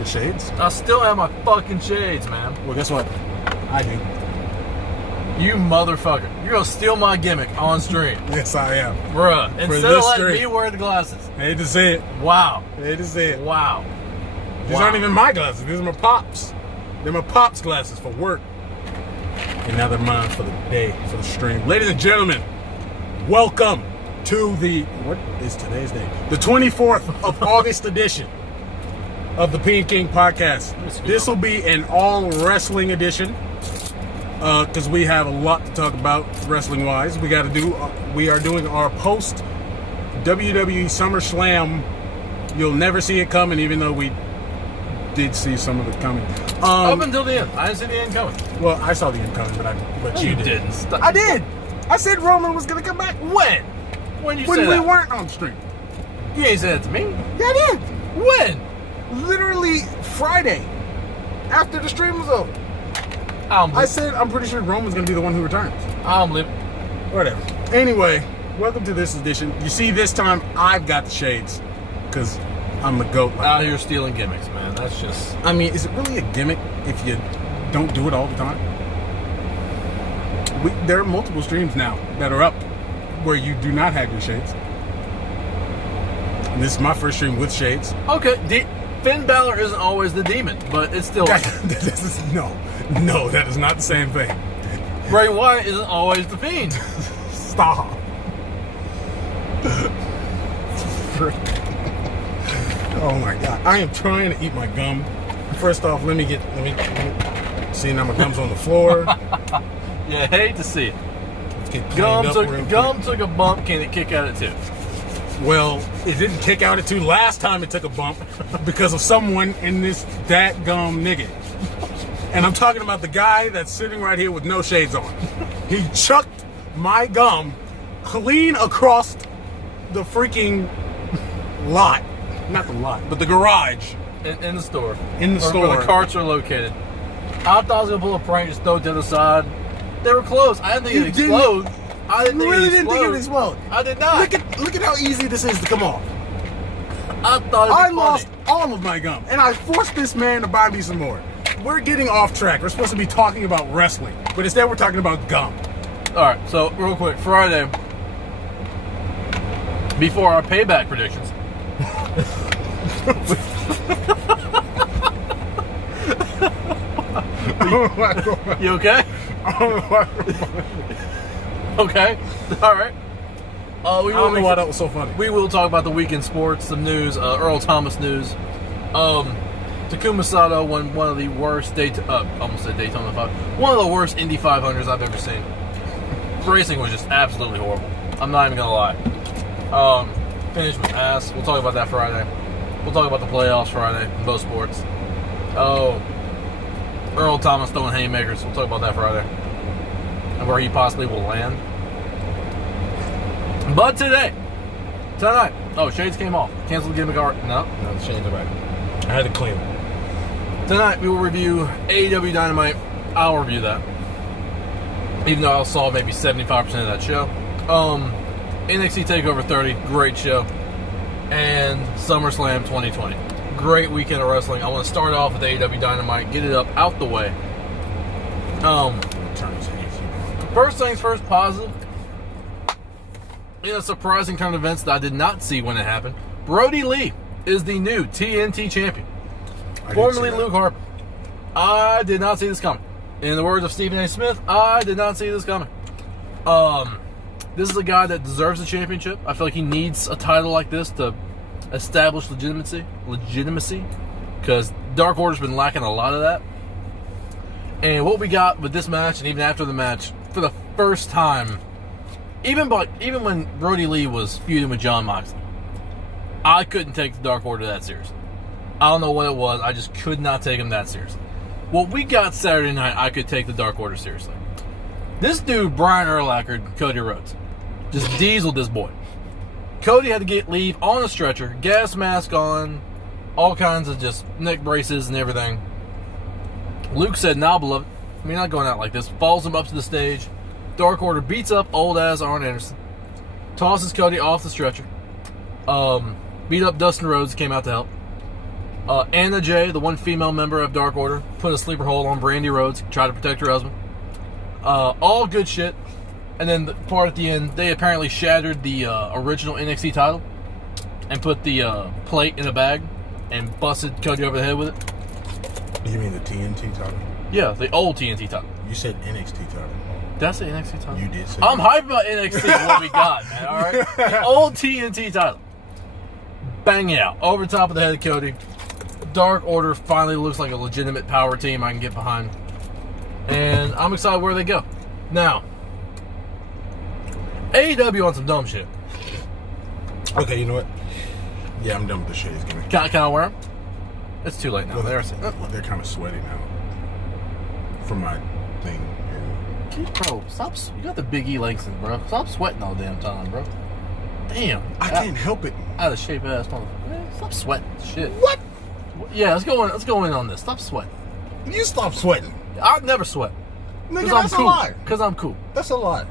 your shades? I still have my fucking shades, man. Well, guess what? I do. You motherfucker. You're gonna steal my gimmick on stream. Yes, I am. Bruh. Instead of letting stream. me wear the glasses. Hate to see it. Wow. Hate to see it. Wow. These aren't even my glasses. These are my pops. They're my pops' glasses for work. And now they're mine for the day, for the stream. Ladies and gentlemen, welcome to the, what is today's date? The 24th of August edition of the Peay King podcast. This will be an all wrestling edition because we have a lot to talk about wrestling wise. We are doing our post WWE SummerSlam. You'll never see it coming, even though we did see some of it coming. Up until the end. I didn't see the end coming. Well, I saw the end coming, but you didn't. I did. I said Roman was gonna come back. When? When you said When we that? weren't on stream. You ain't said that to me. Yeah, I did. When? Literally Friday, after the stream was over. I said I'm pretty sure Roman's gonna be the one who returns. I don't believe it. Whatever. Anyway, welcome to this edition. You see, this time I've got the shades because I'm the GOAT. Out here stealing gimmicks, man. That's just... I mean, is it really a gimmick if you don't do it all the time? There are multiple streams now that are up where you do not have your shades. And this is my first stream with shades. Okay, Finn Balor isn't always the demon, but it's still... no, that is not the same thing. Bray Wyatt isn't always the Fiend. Stop. Oh my God. I am trying to eat my gum. First off, let me see, now my gum's on the floor. Yeah, hate to see it. Let's get Gum took a bump. Can it kick at it too? Well, it didn't kick out at two. Last time it took a bump because of someone in this gum nigga. And I'm talking about the guy that's sitting right here with no shades on. He chucked my gum clean across the freaking lot. Not the lot, but the garage. In the store. In the store. Where the carts are located. I thought I was going to pull a prank, just throw it to the other side. They were close. I didn't think it'd explode. I didn't think didn't think it'd explode. I did not. Look at how easy this is to come off. I thought it'd be funny. Lost all of my gum, and I forced this man to buy me some more. We're getting off track. We're supposed to be talking about wrestling, but instead we're talking about gum. All right, so real quick, Friday, before our payback predictions. You okay? Okay. All right. I don't know why that was so funny. We will talk about the weekend sports, some news, Earl Thomas news. Takuma Sato won one of the worst almost said Daytona 5. One of the worst Indy 500s I've ever seen. Racing was just absolutely horrible. I'm not even gonna lie. Finish with ass. We'll talk about that Friday. We'll talk about the playoffs Friday in both sports. Oh, Earl Thomas throwing haymakers. We'll talk about that Friday. And where he possibly will land. But tonight. Oh, shades came off. Canceled gimmick art. No, the shades are back. I had to clean them. Tonight we will review AEW Dynamite. I'll review that. Even though I saw maybe 75% of that show. NXT TAKEOVER 30, great show. And SummerSlam 2020. Great weekend of wrestling. I want to start off with AEW Dynamite, get it up out the way. First things first, positive. In a surprising turn of events that I did not see when it happened, Brody Lee is the new TNT champion. Formerly Luke Harper. I did not see this coming. In the words of Stephen A. Smith, I did not see this coming. This is a guy that deserves a championship. I feel like he needs a title like this to establish legitimacy, because Dark Order's been lacking a lot of that. And what we got with this match, and even after the match, for the first time, even when Brody Lee was feuding with Jon Moxley, I couldn't take the Dark Order that seriously. I don't know what it was. I just could not take him that seriously. What we got Saturday night, I could take the Dark Order seriously. This dude, Brian Urlacher, Cody Rhodes, just dieseled this boy. Cody had to leave on a stretcher, gas mask on, all kinds of just neck braces and everything. Luke said, "Nah, beloved, we're not going out like this." Follows him up to the stage. Dark Order beats up old ass Arn Anderson. Tosses Cody off the stretcher. Beat up Dustin Rhodes, came out to help. Anna Jay, the one female member of Dark Order, put a sleeper hold on Brandy Rhodes, tried to protect her husband. All good shit. And then the part at the end, they apparently shattered the original NXT title and put the plate in a bag and busted Cody over the head with it. You mean the TNT title? Yeah, the old TNT title. You said NXT title. Did I say NXT title? You did say I'm hyped about NXT and what we got, man, alright? The old TNT title. Bang out. Over the top of the head of Cody. Dark Order finally looks like a legitimate power team I can get behind. And I'm excited where they go. Now, AEW on some dumb shit. Okay, you know what? Yeah, I'm done with the shit he's giving me. Can I wear them? It's too late now. They're kind of sweaty now. From my thing. Bro, stop. You got the Big E Langston, bro. Stop sweating all damn time, bro. Damn. I can't help it. Out of shape ass motherfucker. Man, stop sweating. Shit. What? Yeah, let's go in on this. Stop sweating. You stop sweating. I never sweat. Nigga, I'm that's cool. a lie. Because I'm cool. That's a lie.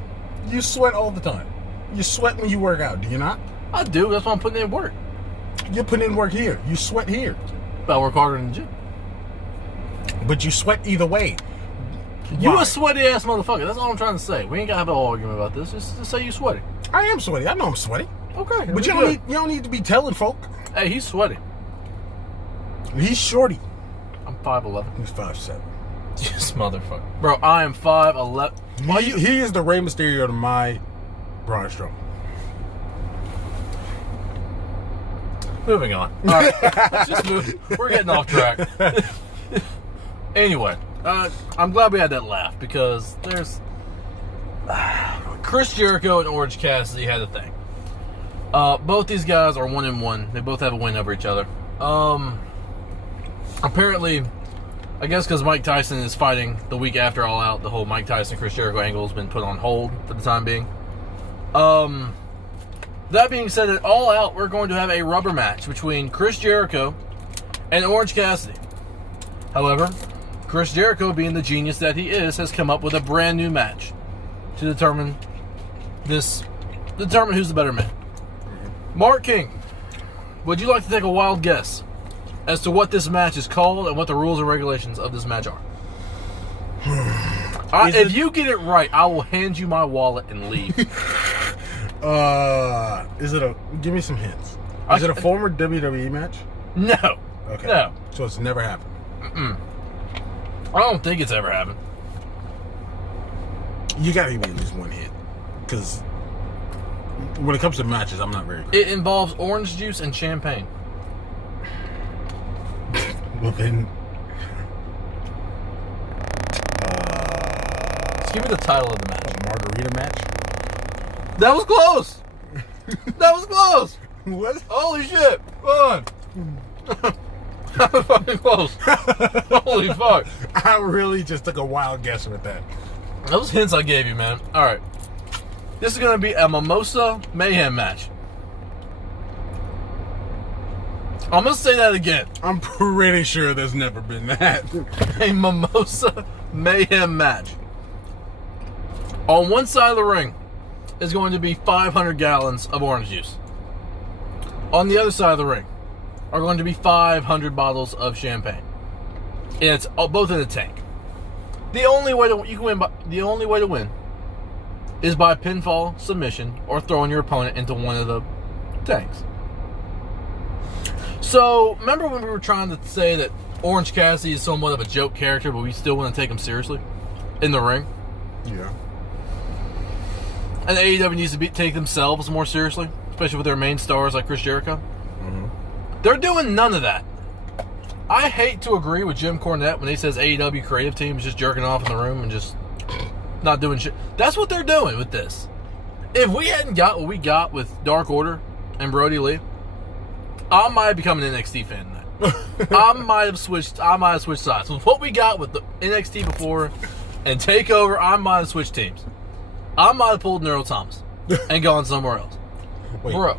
You sweat all the time. You sweat when you work out, do you not? I do. That's why I'm putting in work. You're putting in work here. You sweat here. But I work harder in the gym. But you sweat either way. You Why? a sweaty ass motherfucker. That's all I'm trying to say. We ain't got to have an argument about this. Just say you sweaty. I am sweaty. I know I'm sweaty. Okay. But you don't need to be telling folk. Hey, he's sweaty. He's shorty. I'm 5'11". He's 5'7". This motherfucker. Bro, I am 5'11". He is the Rey Mysterio to my Braun Strowman. Moving on. All right, let's just move. We're getting off track. Anyway, I'm glad we had that laugh because there's Chris Jericho and Orange Cassidy had a thing. Both these guys are 1-1. They both have a win over each other. Apparently, I guess because Mike Tyson is fighting the week after All Out, the whole Mike Tyson Chris Jericho angle has been put on hold for the time being. That being said, at All Out, we're going to have a rubber match between Chris Jericho and Orange Cassidy. However, Chris Jericho, being the genius that he is, has come up with a brand new match to determine who's the better man. Mark King, would you like to take a wild guess as to what this match is called and what the rules and regulations of this match are? If you get it right, I will hand you my wallet and leave. Give me some hints. Is it a former WWE match? No. Okay. No. So it's never happened. I don't think it's ever happened. You gotta give me at least one hint. Because when it comes to matches, I'm not very good. It involves orange juice and champagne. Well then... Just give me the title of the match. A margarita match? That was close! That was close! What? Holy shit! Fun! That was fucking close. Holy fuck. I really just took a wild guess with that. Those hints I gave you, man. Alright. This is going to be a Mimosa Mayhem match. I'm going to say that again. I'm pretty sure there's never been that. A Mimosa Mayhem match. On one side of the ring is going to be 500 gallons of orange juice. On the other side of the ring are going to be 500 bottles of champagne. And it's both in a tank. The only way to win is by pinfall, submission, or throwing your opponent into one of the tanks. So, remember when we were trying to say that Orange Cassidy is somewhat of a joke character, but we still want to take him seriously in the ring? Yeah. And AEW needs to take themselves more seriously, especially with their main stars like Chris Jericho. Mm-hmm. They're doing none of that. I hate to agree with Jim Cornette when he says AEW creative team is just jerking off in the room and just not doing shit. That's what they're doing with this. If we hadn't got what we got with Dark Order and Brody Lee, I might have become an NXT fan tonight. I might have switched sides. With what we got with the NXT before and TakeOver, I might have switched teams. I might have pulled an Earl Thomas and gone somewhere else. Wait, Bro.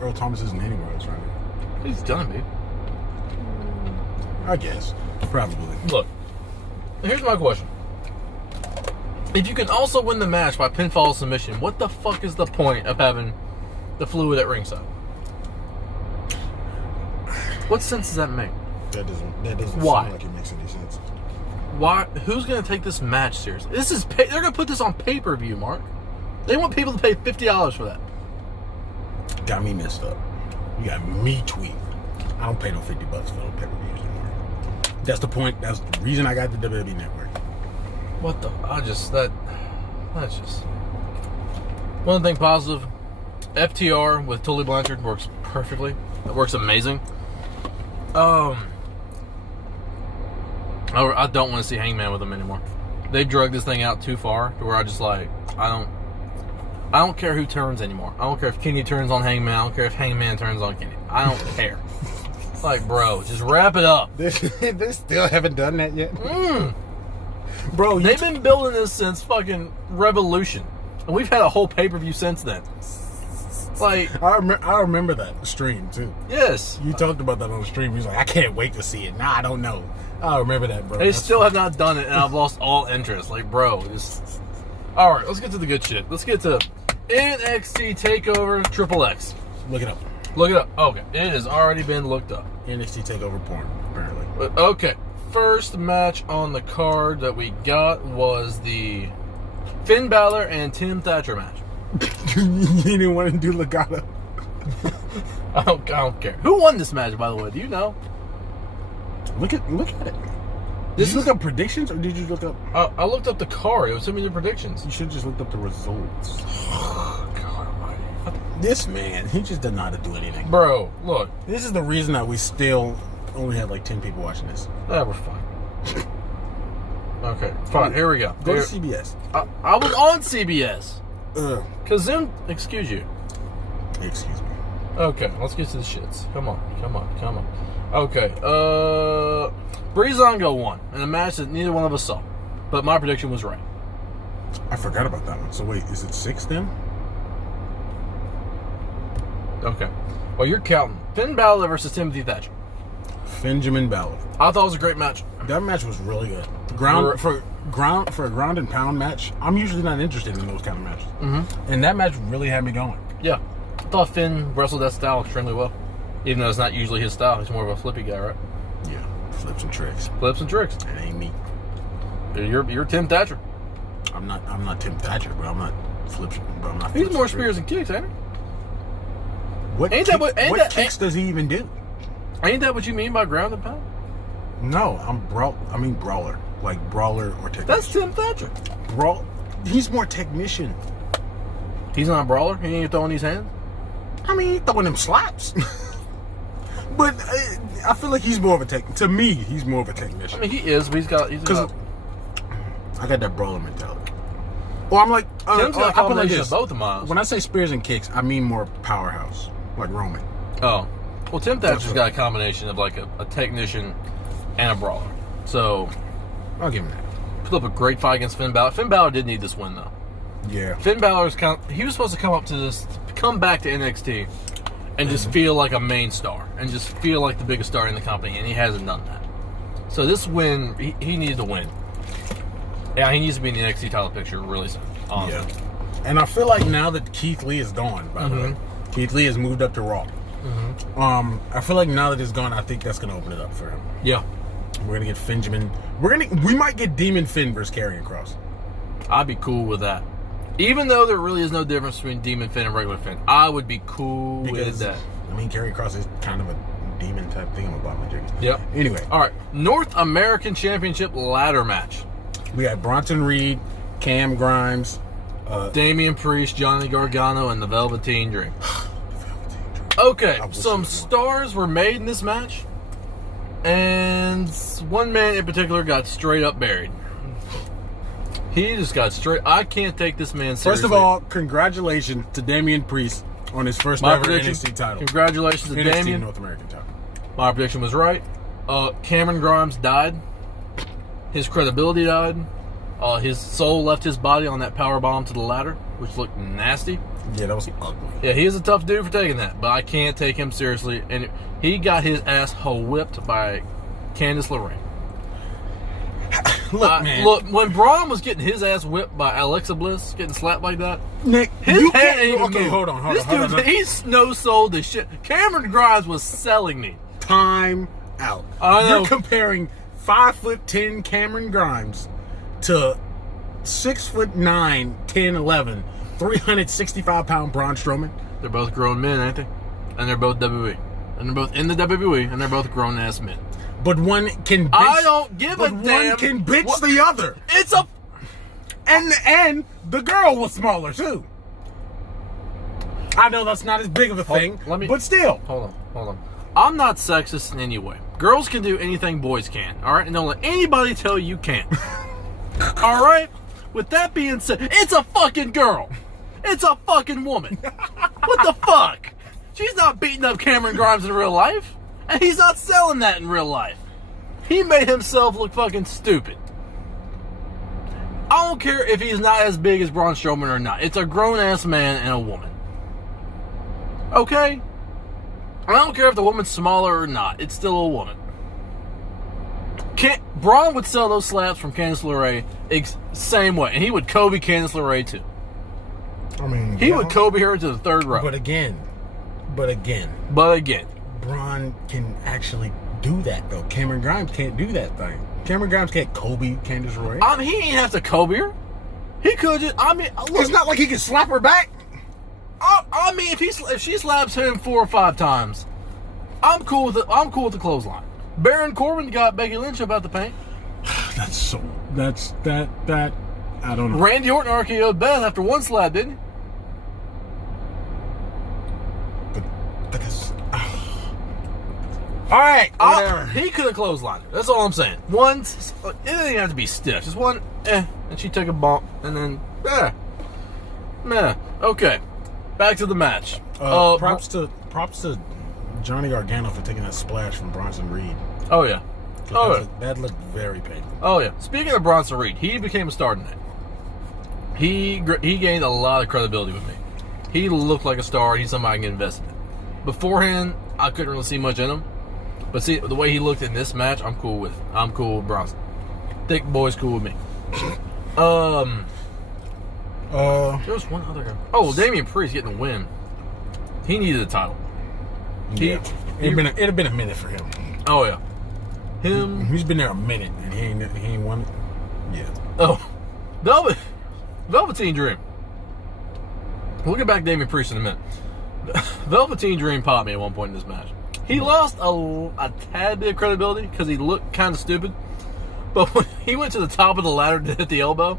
Earl Thomas isn't anywhere else right now. He's gonna be. I guess. Probably. Look, here's my question. If you can also win the match by pinfall submission, what the fuck is the point of having the fluid at ringside? What sense does that make? That doesn't Why? sound like it makes any sense. Why? Who's going to take this match seriously? They're going to put this on pay-per-view, Mark. They want people to pay $50 for that. Got me messed up. You got me tweeting. I don't pay no $50 for no pay-per-views anymore. That's the point. That's the reason I got the WWE Network. What the? That's just. One thing positive, FTR with Tully Blanchard works perfectly. It works amazing. I don't want to see Hangman with them anymore. They've drugged this thing out too far to where I don't care who turns anymore. I don't care if Kenny turns on Hangman. I don't care if Hangman turns on Kenny. I don't care. Like, bro, just wrap it up. They still haven't done that yet. Bro, they've been building this since fucking Revolution. And we've had a whole pay-per-view since then. Like, I remember that stream, too. Yes. You talked about that on the stream. He was like, I can't wait to see it. Nah, I don't know. I remember that, bro. They still have not done it, and I've lost all interest. Like, bro, just... All right, let's get to the good shit. Let's get to NXT TakeOver Triple X. Look it up. Look it up. Okay, it has already been looked up. NXT TakeOver porn, apparently. But, okay, first match on the card that we got was the Finn Balor and Tim Thatcher match. You didn't want to do Legato. I don't care. Who won this match, by the way? Do you know? Look at it. Did you look up predictions, or did you look up... I looked up the card. It was some of the predictions. You should have just looked up the results. Oh, God almighty. This man, he just doesn't know how to do anything. Bro, look. This is the reason that we still only had like 10 people watching this. That was fine. Okay, fine. Here we go. Go to CBS. I was on CBS. Because Zoom... Excuse you. Excuse me. Okay, let's get to the shits. Come on. Okay, Breezango won in a match that neither one of us saw. But my prediction was right. I forgot about that one. So wait, is it 6 then? Okay. Well, you're counting. Finn Balor versus Timothy Thatcher. Benjamin Balor. I thought it was a great match. That match was really good. For a ground and pound match, I'm usually not interested in those kind of matches. Mm-hmm. And that match really had me going. Yeah. I thought Finn wrestled that style extremely well. Even though it's not usually his style. He's more of a flippy guy, right? Yeah. Flips and tricks. That ain't me. You're Tim Thatcher. I'm not Tim Thatcher, but I'm not flips. But I'm not. He's more spears and kicks, ain't he? What kicks does he even do? Ain't that what you mean by ground and pound? No, I mean brawler, like brawler or technician. That's Tim Thatcher. He's more technician. He's not a brawler. He ain't throwing these hands. I mean, he's throwing them slaps. But I feel like he's more of a to me, he's more of a technician. I mean, he is. But because I got that brawler mentality. Well, I'm like, Tim's got a combination like of both of mine. When I say spears and kicks, I mean more powerhouse, like Roman. Oh, well, Tim Thatcher's got a combination of like a technician and a brawler. So I'll give him that. Put up a great fight against Finn Balor. Finn Balor did need this win though. Yeah. Finn Balor's he was supposed to come back to NXT and just feel like a main star and just feel like the biggest star in the company, and he hasn't done that. So this win, he needed to win. Yeah, he needs to be in the NXT title picture really soon. Honestly. Yeah. And I feel like now that Keith Lee is gone, by the way, Keith Lee has moved up to Raw. Mm-hmm. I feel like now that he's gone, I think that's going to open it up for him. Yeah. We're going to get Finjamin. We might get Demon Finn versus Karrion Kross. I'd be cool with that. Even though there really is no difference between Demon Finn and regular Finn, I would be cool with that. I mean, Karrion Kross is kind of a demon type thing. I'm about my jiggers. Yep. Anyway. All right. North American Championship ladder match. We had Bronson Reed, Cam Grimes, Damian Priest, Johnny Gargano, and the Velveteen Dream. Okay, some stars were made in this match, and one man in particular got straight up buried. He just got straight. I can't take this man seriously. First of all, congratulations to Damian Priest on his first ever NXT title. Congratulations to Damian. North American title. My prediction was right. Cameron Grimes died. His credibility died. His soul left his body on that power bomb to the ladder, which looked nasty. Yeah, that was ugly. Yeah, he is a tough dude for taking that, but I can't take him seriously. And he got his ass whipped by Candice LeRae. Look, man. Look, when Braun was getting his ass whipped by Alexa Bliss, getting slapped like that, Nick, his head ain't even okay, moved. hold on. This dude, he no-sold this shit. Cameron Grimes was selling me. Time out. I know. You're comparing 5'10" Cameron Grimes to 6'9", 10, 11, 365-pound Braun Strowman. They're both grown men, ain't they? And they're both WWE. And they're both in the WWE, and they're both grown-ass men. But one can bitch. I don't give a but damn. one can bitch the other. It's a... And the girl was smaller, too. I know that's not as big of a thing, but still. Hold on. I'm not sexist in any way. Girls can do anything boys can, all right? And don't let anybody tell you can't. All right? With that being said, it's a fucking girl. It's a fucking woman. What the fuck? She's not beating up Cameron Grimes in real life. And he's not selling that in real life. He made himself look fucking stupid. I don't care if he's not as big as Braun Strowman or not. It's a grown-ass man and a woman. Okay? I don't care if the woman's smaller or not. It's still a woman. Braun would sell those slaps from Candice LeRae same way. And he would Kobe Candice LeRae too. I mean, he would Kobe her to the third row. But again. Braun can actually do that, though. Cameron Grimes can't do that thing. Cameron Grimes can't Kobe Candice LeRae. He ain't have to Kobe her. He could just, look. It's not like he can slap her back. I mean, if she slaps him 4 or 5 times, I'm cool with it. I'm cool with the clothesline. Baron Corbin got Becky Lynch about the paint. That. I don't know. Randy Orton RKO'd Beth after one slap, didn't he? All right, whatever. He could have clotheslined her. That's all I'm saying. Once, it didn't have to be stiff. Just one, and she took a bump, and then, meh. Okay, back to the match. Props to Johnny Gargano for taking that splash from Bronson Reed. Oh yeah. That looked very painful. Oh yeah. Speaking of Bronson Reed, he became a star tonight. He gained a lot of credibility with me. He looked like a star. He's somebody I can get invested in. Beforehand, I couldn't really see much in him. But see, the way he looked in this match, I'm cool with it. I'm cool with Bronson. Thick boy's cool with me. There was one other guy. Oh, Damian Priest getting the win. He needed a title. It'd have been a minute for him. Oh yeah. He's been there a minute and he ain't won it. Yeah. Oh, Velveteen Dream. We'll get back to Damian Priest in a minute. Velveteen Dream popped me at one point in this match. He lost a tad bit of credibility because he looked kind of stupid. But when he went to the top of the ladder to hit the elbow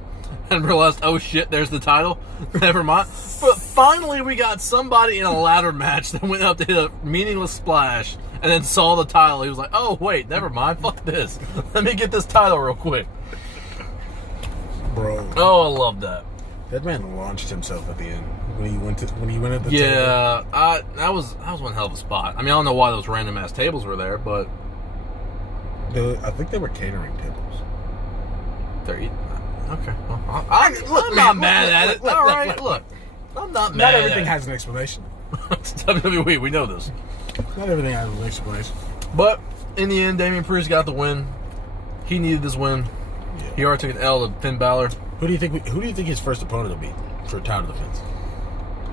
and realized, oh shit, there's the title. Never mind. But finally we got somebody in a ladder match that went up to hit a meaningless splash and then saw the title. He was like, oh wait, never mind. Fuck this. Let me get this title real quick. Bro. Oh, I love that. That man launched himself at the end when he went at the table. Yeah, that was one hell of a spot. I mean, I don't know why those random ass tables were there, but I think they were catering tables. They're eating. Okay, well, I'm not mad at it. All right, look, I'm not mad. Not everything has an explanation. It's WWE, we know this. Not everything has an explanation. But in the end, Damian Priest got the win. He needed this win. Yeah. He already took an L to Finn Balor. Who do you think his first opponent will be for title defense?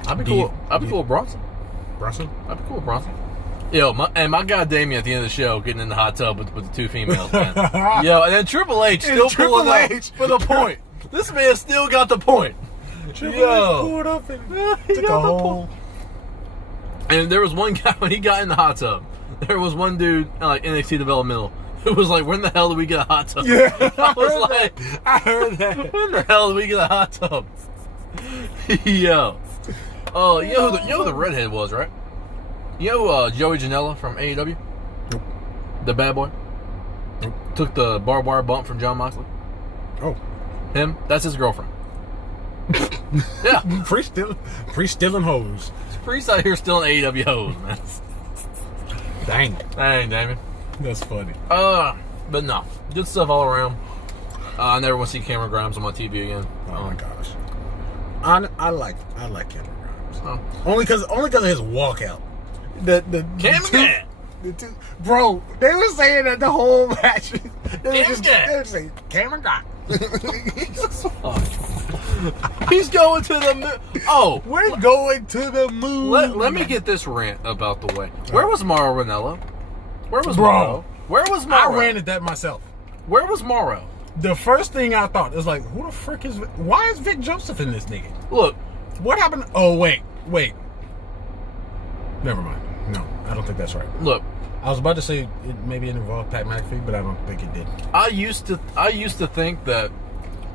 I'd be cool with Bronson. Bronson? I'd be cool with Bronson. Yo, my guy Damien at the end of the show getting in the hot tub with the two females, man. Yo, and then Triple H still pulling up for the point. This man still got the point. Triple H pulled up and took a hole. And there was one guy, when he got in the hot tub, there was one dude, like NXT developmental, who was like, when the hell do we get a hot tub? Yeah, I heard that. When the hell do we get a hot tub? Yo. Oh, you know who the redhead was, right? You know Joey Janela from AEW? Nope. The bad boy? Nope. Took the barbed wire bump from Jon Moxley? Oh. Him? That's his girlfriend. Yeah. Priest stealing hoes. Priest out here stealing AEW hoes, man. Dang, Damien. That's funny. But no. Good stuff all around. I never want to see Cameron Grimes on my TV again. Oh my gosh. I like Cameron Grimes. Oh. Only because of his walkout. The two, bro, they were saying that the whole match. They were saying Cameron Grimes. He's going to the moon. Oh, we're going to the moon. Let me get this rant about the way. Where was Mauro Ranallo? Where was Bro. Morrow? Where was Morrow? I ran at that myself. Where was Morrow? The first thing I thought is like, who the frick is... Why is Vic Joseph in this nigga? Look. What happened? Oh, wait. Never mind. No, I don't think that's right. Look. I was about to say maybe it involved Pat McAfee, but I don't think it did. I used to think that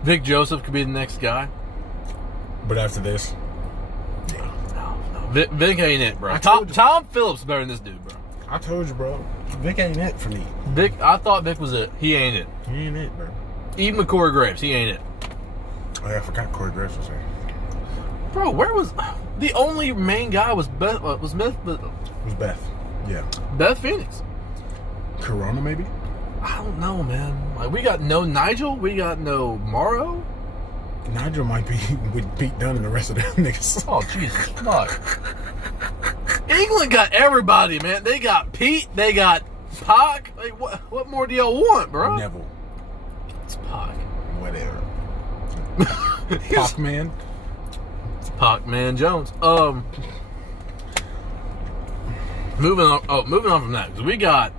Vic Joseph could be the next guy. But after this... No. Vic ain't it, bro. I told you. Tom Phillips better than this dude, bro. I told you, bro. Vic ain't it for me. I thought Vic was it. He ain't it. He ain't it, bro. Even with Corey Graves, he ain't it. Oh, yeah, I forgot Corey Graves was there. Bro, where was... The only main guy was Beth... It was Beth. Yeah. Beth Phoenix. Corona, maybe? I don't know, man. Like, we got no Nigel. We got no Morrow. Nigel might be with Pete Dunne and the rest of them niggas. Oh, Jesus. Fuck. England got everybody, man. They got Pete. They got Pac. Like, what more do y'all want, bro? Neville. It's Pac. Whatever. Pac-Man. It's Pac-Man Jones. Moving on from that, because we got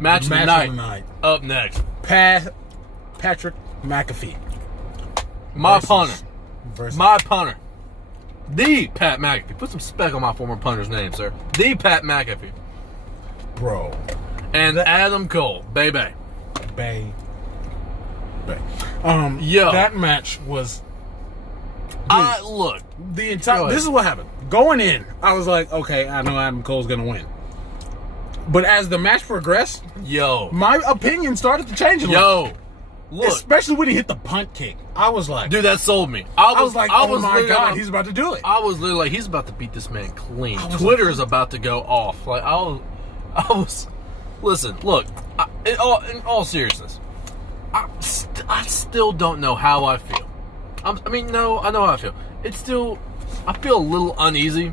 match of the night up next. Patrick McAfee. My punter. Versus My punter. The Pat McAfee. Put some spec on my former punter's name, sir. The Pat McAfee. Bro. And Adam Cole. Baby. Bay. Yo. That match was... Look. The entire... This is what happened. Going in, I was like, okay, I know Adam Cole's going to win. But as the match progressed... Yo. My opinion started to change a little. Yo. Look. Especially when he hit the punt kick. I was like... Dude, that sold me. I was like, oh my God, he's about to do it. I was literally like, he's about to beat this man clean. Twitter is about to go off. Like, I was... Listen, look. In all seriousness, I still don't know how I feel. I know how I feel. It's still... I feel a little uneasy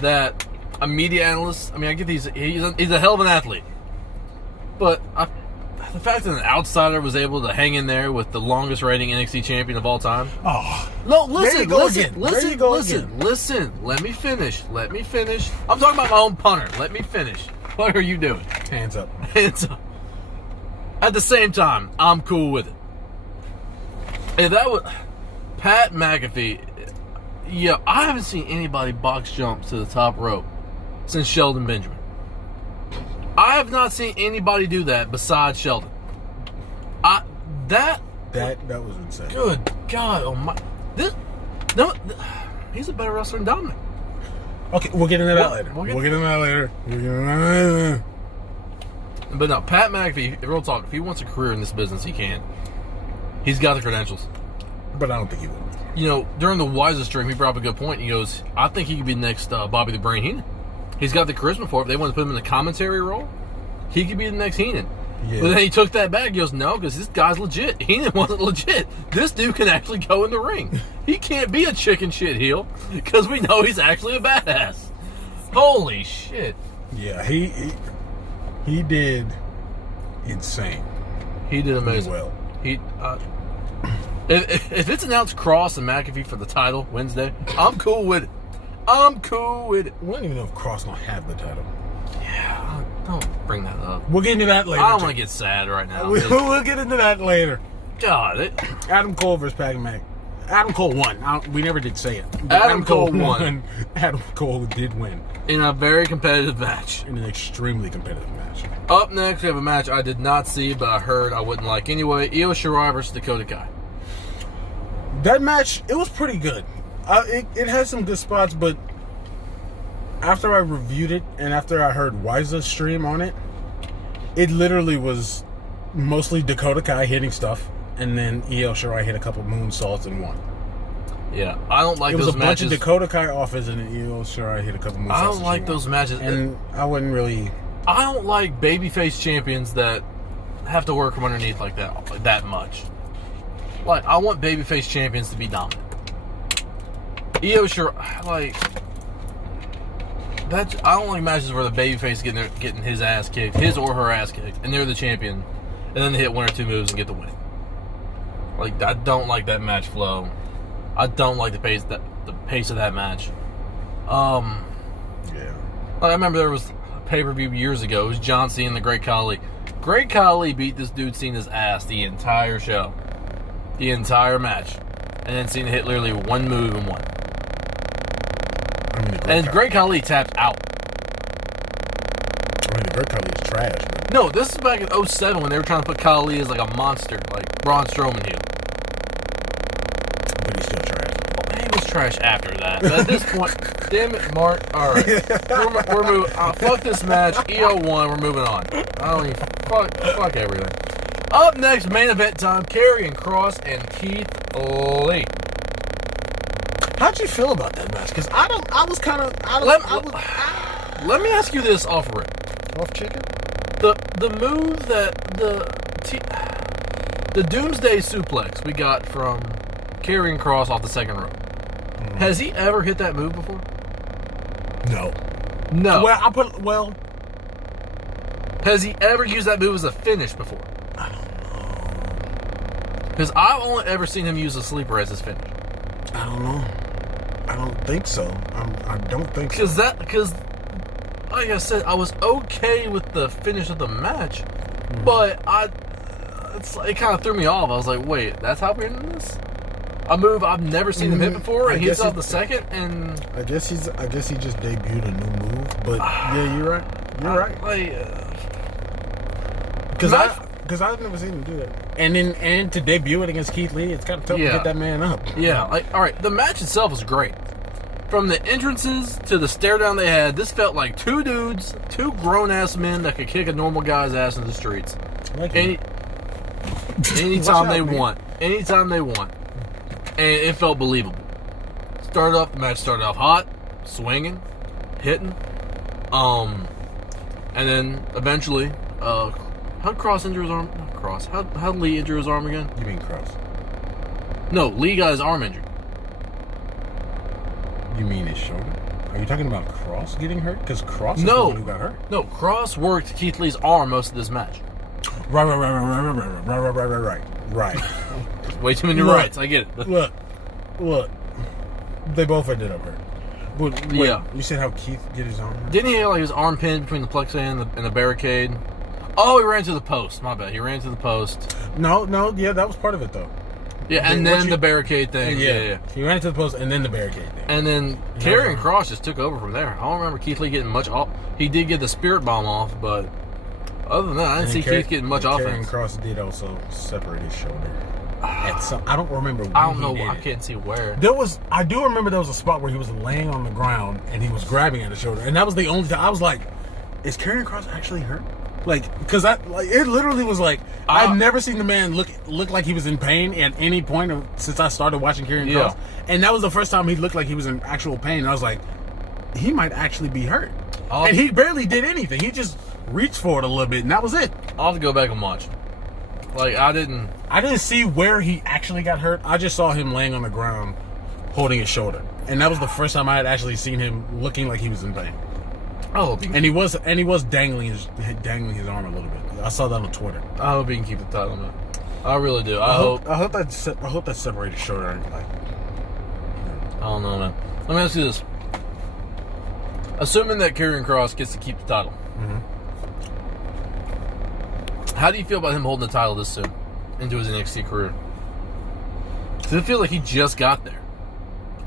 that a media analyst... I get he's a hell of an athlete. But the fact that an outsider was able to hang in there with the longest rating NXT champion of all time. Oh. No, listen. Let me finish. I'm talking about my own punter. Let me finish. What are you doing? Hands up. Hands up. At the same time, I'm cool with it. If that was... Pat McAfee... Yeah, I haven't seen anybody box jump to the top rope since Sheldon Benjamin. I have not seen anybody do that besides Sheldon. That was insane. Good God, oh my! He's a better wrestler than Dominic. Okay, we'll get into that later. We'll get into that later. But no, Pat McAfee, real talk, if he wants a career in this business, he can. He's got the credentials. But I don't think he will. During the Wiser stream, he brought up a good point. He goes, I think he could be the next Bobby the Brain Heenan. He's got the charisma for it. If they want to put him in the commentary role, he could be the next Heenan. Yeah. But then he took that back. He goes, no, because this guy's legit. Heenan wasn't legit. This dude can actually go in the ring. He can't be a chicken shit heel because we know he's actually a badass. Holy shit. Yeah, he did insane. He did amazing. Well. If it's announced Cross and McAfee for the title Wednesday, I'm cool with it. We don't even know if Cross gonna have the title. Yeah, don't bring that up. We'll get into that later. I don't want to get sad right now. We'll get into that later. God, Adam Cole versus Pat McAfee. Adam Cole won. We never did say it. Adam Cole won. Adam Cole did win. In a very competitive match. In an extremely competitive match. Up next, we have a match I did not see, but I heard I wouldn't like anyway. Io Shirai versus Dakota Kai. That match, it was pretty good. It had some good spots, but after I reviewed it and after I heard Wise's stream on it, it literally was mostly Dakota Kai hitting stuff, and then Io Shirai hit a couple moonsaults and won. Yeah, I don't like those matches. It was a bunch of Dakota Kai offense, and then Io Shirai hit a couple moonsaults. I don't like those matches. And I wouldn't really... I don't like babyface champions that have to work from underneath like that much. Like, I want babyface champions to be dominant. Io Shirai, I don't like matches where the babyface getting his ass kicked, his or her ass kicked, and they're the champion, and then they hit one or two moves and get the win. Like, I don't like that match flow. I don't like the pace of that match. Yeah. Like, I remember there was pay-per-view years ago. It was John Cena and the Great Khali. Great Khali beat this dude Cena's ass the entire show. The entire match. And then Cena hit literally one move and won. Great Khali tapped out. The Great Khali is trash, man. No, this is back in 07 when they were trying to put Khali as like a monster, like Braun Strowman heel. But he's still trash. Oh, man, he was trash after that. But at this point, damn it, Mark. All right. We're moving. Fuck this match. EO won. We're moving on. I don't even. Fuck everything. Up next, main event time. Karrion Kross and Keith Lee. How'd you feel about that match? Because Let me ask you this off rip. Off chicken? The move that the Doomsday Suplex we got from Karrion Kross off the second rope. Has he ever hit that move before? No. Well, has he ever used that move as a finish before? I don't know. Because I've only ever seen him use a sleeper as his finish. I don't know. I don't think so. I don't think so. Because, like I said, I was okay with the finish of the match, but it kind of threw me off. I was like, wait, that's how we're in this? A move I've never seen him hit before, and he hits off the second, and I guess he just debuted a new move, but yeah, you're right. You're right. Because I've never seen him do that. And to debut it against Keith Lee, it's kind of tough to get that man up. Yeah, all right, the match itself was great. From the entrances to the stare down they had, this felt like two dudes, two grown-ass men that could kick a normal guy's ass in the streets. Anytime they want. Anytime they want. And it felt believable. The match started off hot, swinging, hitting. And then eventually, how'd Kross injure his arm? Not Kross. How'd Lee injure his arm again? You mean Kross? No, Lee got his arm injured. You mean his shoulder? Are you talking about Kross getting hurt? Because Kross is the one who got hurt. No, Kross worked Keith Lee's arm most of this match. Right. Way too many rights. I get it. Look. They both ended up hurt. But wait, you said how Keith get his arm hurt? Didn't he have like his arm pinned between the plexi and the barricade? Oh, he ran to the post. My bad. He ran to the post. No. Yeah, that was part of it though. Yeah, and then the barricade thing. Yeah. He ran to the post and then the barricade thing. And then Karrion Kross just took over from there. I don't remember Keith Lee getting much off. He did get the spirit bomb off, but other than that, I didn't see Keith getting much offense. Karrion Kross did also separate his shoulder. I don't remember when I don't know. I can't see where. I do remember there was a spot where he was laying on the ground and he was grabbing at the shoulder. And that was the only time I was like, is Karrion Kross actually hurt? Because it literally was like I've never seen the man look like he was in pain at any point since I started watching Karrion Kross, and that was the first time he looked like he was in actual pain. And I was like, he might actually be hurt, and he barely did anything. He just reached for it a little bit, and that was it. I'll have to go back and watch. I didn't see where he actually got hurt. I just saw him laying on the ground, holding his shoulder, and that was the first time I had actually seen him looking like he was in pain. Oh, and he was dangling his arm a little bit. I saw that on Twitter. I hope he can keep the title, man. I really do. I hope that separated shoulder. I don't know, man. Let me ask you this: assuming that Karrion Kross gets to keep the title, how do you feel about him holding the title this soon into his NXT career? Does it feel like he just got there?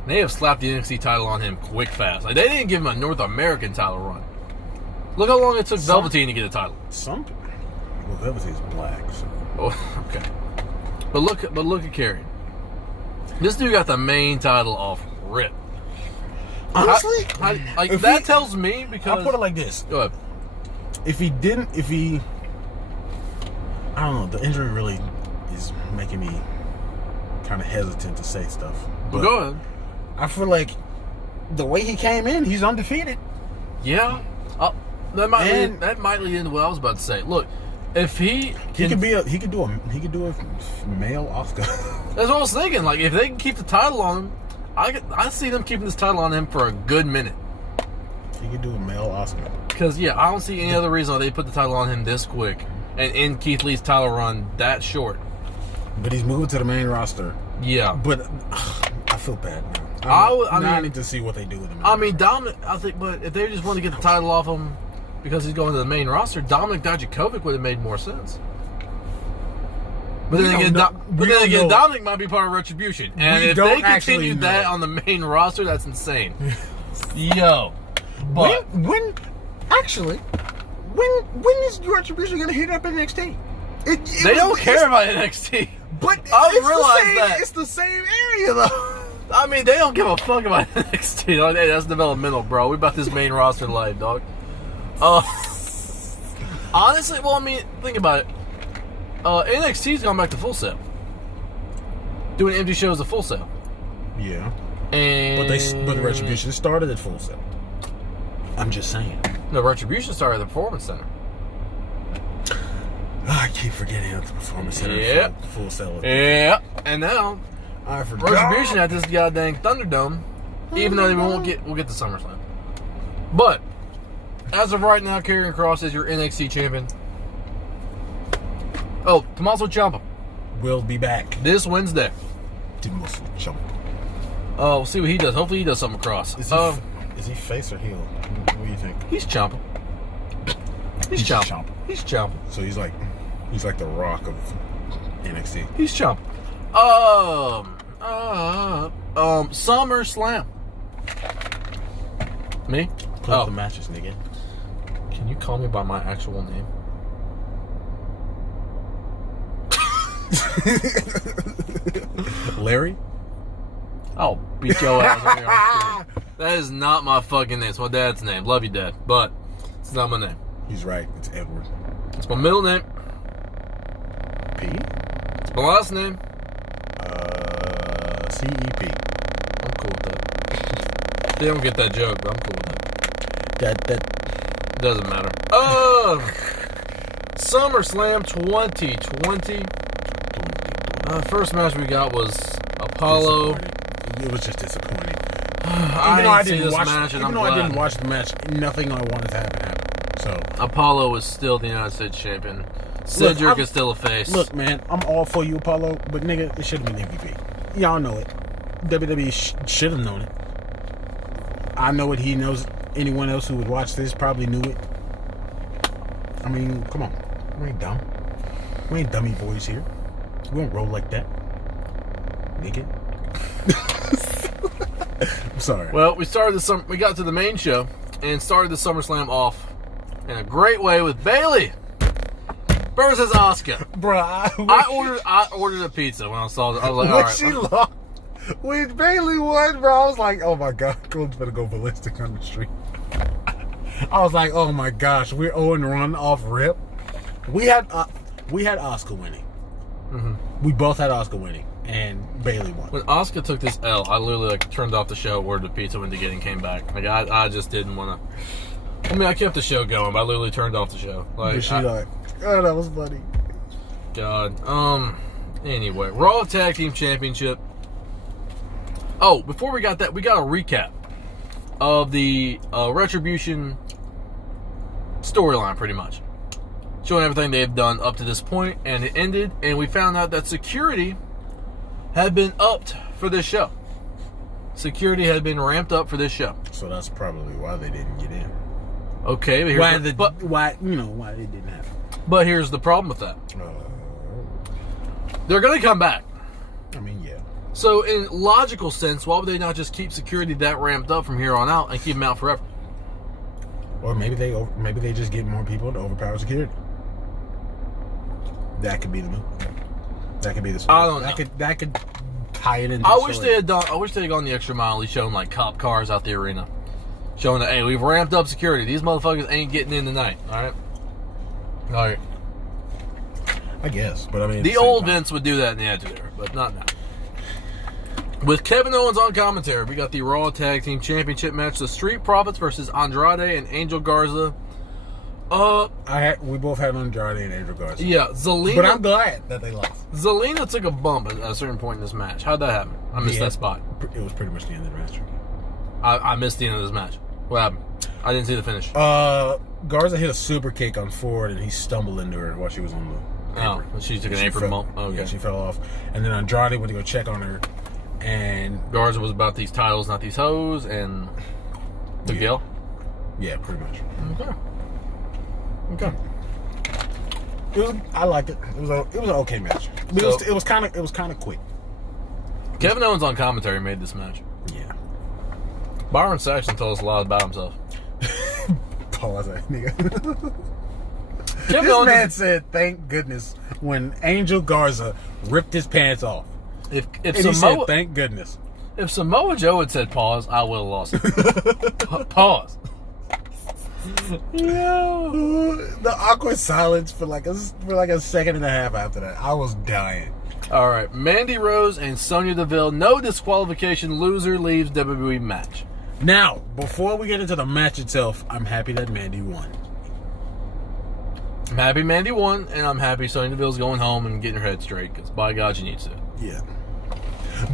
They have slapped the NXT title on him quick, fast. They didn't give him a North American title run. Look how long it took Velveteen to get a title. Well, Velveteen's black, so. Oh, okay. But look at Karrion. This dude got the main title off rip. Honestly, that tells me because I'll put it like this. Go ahead. I don't know. The injury really is making me kind of hesitant to say stuff. But go ahead. I feel like the way he came in, he's undefeated. Yeah, that might lead into what I was about to say. Look, if he could do a male Oscar. That's what I was thinking. Like if they can keep the title on him, I see them keeping this title on him for a good minute. He could do a male Oscar. Because I don't see any other reason why they put the title on him this quick and end Keith Lee's title run that short. But he's moving to the main roster. Yeah, but I feel bad now. I need to see what they do with him. I mean, Dominic. I think, but if they just want to get the title off him, because he's going to the main roster, Dominic Dijakovic would have made more sense. But then again, Dominic might be part of Retribution. And if they continue that on the main roster, that's insane. Yo. But when is Retribution going to hit up NXT? They don't care about NXT. But I realize that. It's the same area, though. I mean, they don't give a fuck about NXT. Dog. Hey, that's developmental, bro. We about this main roster life, dog. Honestly, well, I mean, think about it. NXT's gone back to Full Sail. Doing empty shows at Full Sail. Yeah. And But the Retribution started at Full Sail. I'm just saying. No, Retribution started at the Performance Center. I keep forgetting about the Performance Center. Yeah. Full Sail. Yeah. And now I forgot. Retribution at this goddamn Thunderdome, even though we'll get to SummerSlam. But as of right now, Karrion Kross is your NXT champion. Oh, Tommaso Ciampa will be back this Wednesday. Tommaso Ciampa. Oh, we'll see what he does. Hopefully, he does something across. Is he face or heel? What do you think? He's Ciampa. He's Ciampa. He's Ciampa. So he's like the Rock of NXT. He's Ciampa. SummerSlam. Me? Pull up the matches, nigga. Can you call me by my actual name? Larry? I'll beat your ass on your screen. That is not my fucking name. It's my dad's name. Love you, Dad. But it's not my name. He's right. It's Edward. It's my middle name. Peay? It's my last name. CEP. I'm cool with that. They don't get that joke, but I'm cool with that. That doesn't matter. SummerSlam 2020. First match we got was Apollo. It was just disappointing. Even though I didn't watch the match, nothing I wanted to happen happened. So Apollo was still the United States champion. Cedric is still a face. Look, man, I'm all for you, Apollo, but nigga, it should have been MVP. Y'all know it. WWE should have known it. I know it. He knows. Anyone else who would watch this probably knew it. I mean, come on. We ain't dumb. We ain't dummy boys here. We don't roll like that. Nigga. I'm sorry. Well, we got to the main show and started the SummerSlam off in a great way with Bayley versus Asuka. Bruh, I ordered a pizza when I saw it. I was like, all right. When Bayley won, bro, I was like, oh my god, Cole's better go ballistic on the street. I was like, oh my gosh, we're 0-1 off rip. We had Asuka winning. Mm-hmm. We both had Asuka winning, and Bayley won. When Asuka took this L, I literally turned off the show, ordered a pizza, went to get it, and came back. I just didn't want to. I mean, I kept the show going, but I literally turned off the show. Oh, that was funny. God. Anyway, Raw Tag Team Championship. Oh, before we got that, we got a recap of the Retribution storyline, pretty much. Showing everything they've done up to this point, and it ended, and we found out that security had been upped for this show. Security had been ramped up for this show. So that's probably why they didn't get in. Okay, but why it didn't happen. But here's the problem with that. They're going to come back. I mean, yeah. So, in logical sense, why would they not just keep security that ramped up from here on out and keep them out forever? Or maybe they just get more people to overpower security. That could be the move. That could be the story. I don't know. That could tie it into. I wish they had gone the extra mile. Showing like cop cars out the arena, showing that hey, we've ramped up security. These motherfuckers ain't getting in tonight. All right. I guess, but I mean, the old Vince would do that in the Attitude Era, but not now. With Kevin Owens on commentary, we got the Raw Tag Team Championship match: the Street Profits versus Andrade and Angel Garza. We both had Andrade and Angel Garza. Yeah, Zelina. But I'm glad that they lost. Zelina took a bump at a certain point in this match. How'd that happen? I missed that spot. It was pretty much the end of the match. I missed the end of this match. What happened? I didn't see the finish. Garza hit a super kick on Ford, and he stumbled into her while she was on the apron. Oh, she took an apron bump. Okay. Yeah, she fell off. And then Andrade went to go check on her, and Garza was about these titles, not these hoes, and took the L? Yeah, pretty much. Okay. Okay. I liked it. It was an okay match. It was kind of quick. Kevin Owens on commentary made this match. Yeah. Byron Saxton told us a lot about himself. Pause that nigga. Kevin This Owens man said, "Thank goodness," when Angel Garza ripped his pants off. If And he said, "Thank goodness." If Samoa Joe had said pause, I would have lost it. Pause. The awkward silence for like a second and a half after that. I was dying. All right, Mandy Rose and Sonya Deville, no disqualification, loser leaves WWE match. Now, before we get into the match itself, I'm happy that Mandy won. I'm happy Mandy won, and I'm happy Sonya Deville's going home and getting her head straight, because by God, she needs to. Yeah.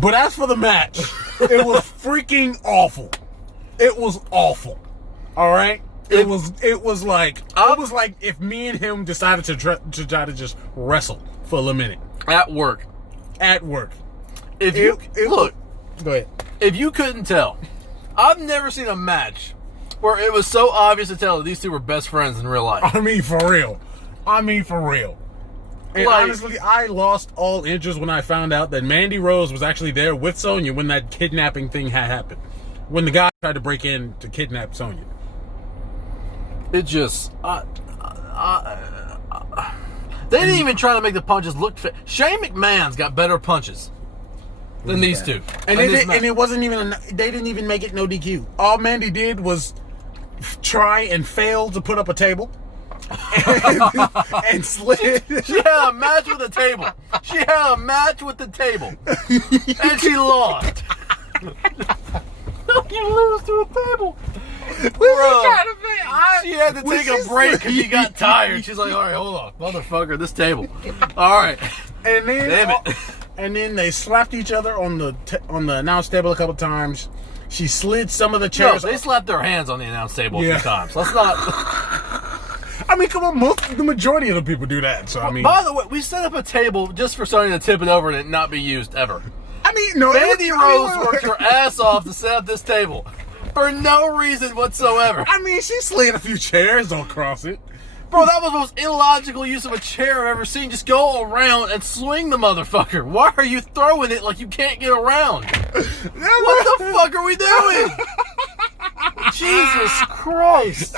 But as for the match, it was freaking awful. It was awful. All right? It was like if me and him decided to try to just wrestle for a minute. At work. Look, go ahead. If you couldn't tell, I've never seen a match where it was so obvious to tell that these two were best friends in real life. I mean, for real. And honestly, I lost all interest when I found out that Mandy Rose was actually there with Sonya when that kidnapping thing had happened. When the guy tried to break in to kidnap Sonya. It just... they didn't even try to make the punches look fit. Shane McMahon's got better punches than these two. And it wasn't even... They didn't even make it no DQ. All Mandy did was try and fail to put up a table. and slid. She had a match with the table. And she lost. You lose to a table. She had to take a break because she got tired. She's like, all right, hold on. Motherfucker, this table. All right. And then, damn it. And then they slapped each other on the announce table a couple times. She slid some of the chairs. No, they slapped their hands on the announce table a few times. Let's not... I mean, come on, the majority of the people do that. So I mean, by the way, we set up a table just for Sonya to tip it over and it not be used ever. I mean, no. Mandy Rose worked her ass off to set up this table for no reason whatsoever. I mean, she slid a few chairs across it. Bro, that was the most illogical use of a chair I've ever seen. Just go around and swing the motherfucker. Why are you throwing it like you can't get around? What the fuck are we doing? Jesus Christ.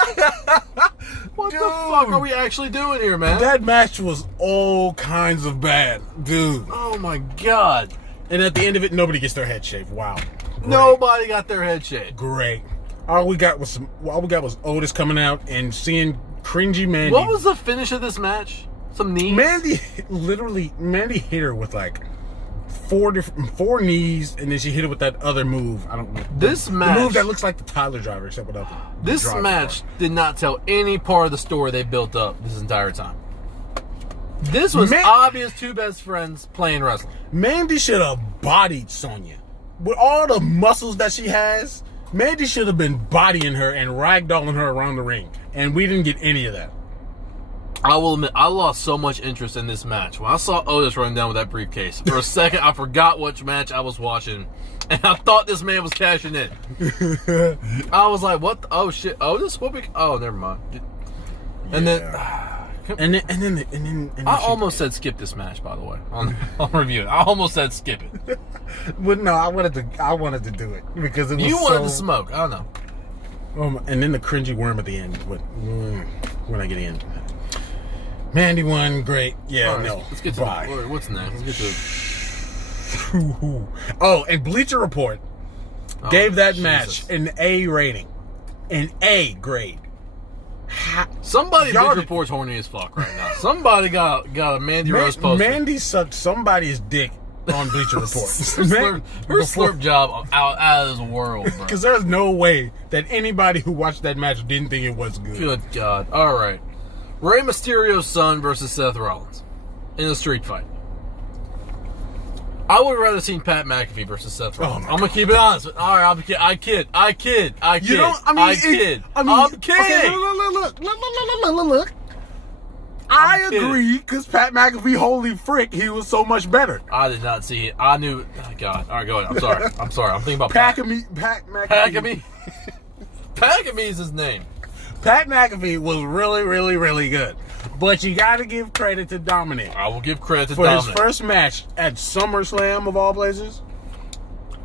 What the fuck are we actually doing here, man? That match was all kinds of bad, dude. Oh my God. And at the end of it, nobody gets their head shaved. Wow. Great. Nobody got their head shaved. Great. All we got was Otis coming out and seeing cringy Mandy. What was the finish of this match? Some knees? Mandy hit her with like four knees, and then she hit it with that other move. I don't know. This match, the move that looks like the Tyler driver, except without the this match did not tell any part of the story they built up this entire time. This was obvious two best friends playing wrestling. Mandy should have bodied Sonya. With all the muscles that she has, Mandy should have been bodying her and ragdolling her around the ring. And we didn't get any of that. I will admit, I lost so much interest in this match. When I saw Otis run down with that briefcase, for a second, I forgot which match I was watching. And I thought this man was cashing in. I was like, what? Oh, shit. Otis? What? Oh, never mind. And then... I almost said skip this match, by the way, on review. I almost said skip it. But no, I wanted to do it because it was wanted to smoke. I don't know. And then the cringy worm at the end. When I get in, Mandy won. Great. Yeah. Right, no. Let's get to what's next. Let's get to it. Oh, and Bleacher Report gave that match an A rating, an A grade. Somebody Bleacher Report's horny as fuck right now. Somebody got a Mandy Rose poster. Mandy sucked somebody's dick on Bleacher Report. Her slurp job out of this world, bro. Because there's no way that anybody who watched that match didn't think it was good. Good God. All right. Rey Mysterio's son versus Seth Rollins in a street fight. I would have rather seen Pat McAfee versus Seth Rollins. I'm going to keep it honest. All right, I kid. I'm kidding. Okay, look. I agree, because Pat McAfee, holy frick, he was so much better. I did not see it. I knew. Oh God. All right, go ahead. I'm sorry. I'm thinking about Pat McAfee. Pat McAfee is his name. Pat McAfee was really, really, really good. But you got to give credit to Dominic. I will give credit to for Dominic. his first match at SummerSlam, of all places.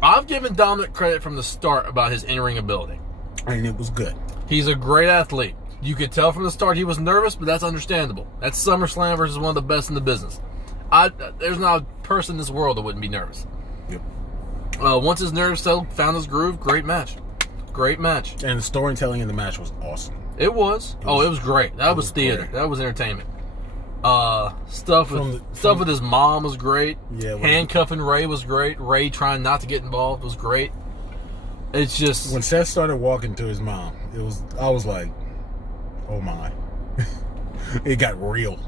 I've given Dominic credit from the start about his in-ring ability. And it was good. He's a great athlete. You could tell from the start he was nervous, but that's understandable. That's SummerSlam versus one of the best in the business. There's not a person in this world that wouldn't be nervous. Yep. Once his nerves settled, found his groove, great match. Great match. And the storytelling in the match was awesome. It was. It was great. That was theater. Great. That was entertainment. Stuff with his mom was great. Yeah. Handcuffing Ray was great. Ray trying not to get involved was great. It's just when Seth started walking to his mom, I was like, oh my. It got real.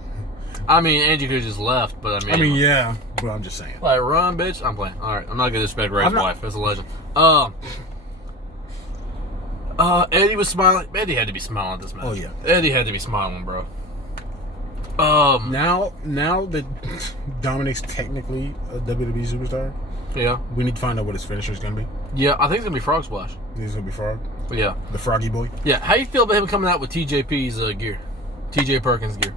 I mean, Angie could have just left, but I mean, yeah, but I'm just saying. Like, run, bitch. I'm playing. All right, I'm not gonna disrespect Ray's wife. That's a legend. Eddie was smiling. Eddie had to be smiling at this match. Oh yeah, Eddie had to be smiling, bro. Now that Dominic's technically a WWE superstar, yeah, we need to find out what his finisher is gonna be. Yeah, I think it's gonna be Frog Splash. He's gonna be Frog. Yeah, the Froggy Boy. Yeah, how you feel about him coming out with TJP's gear, TJ Perkins gear?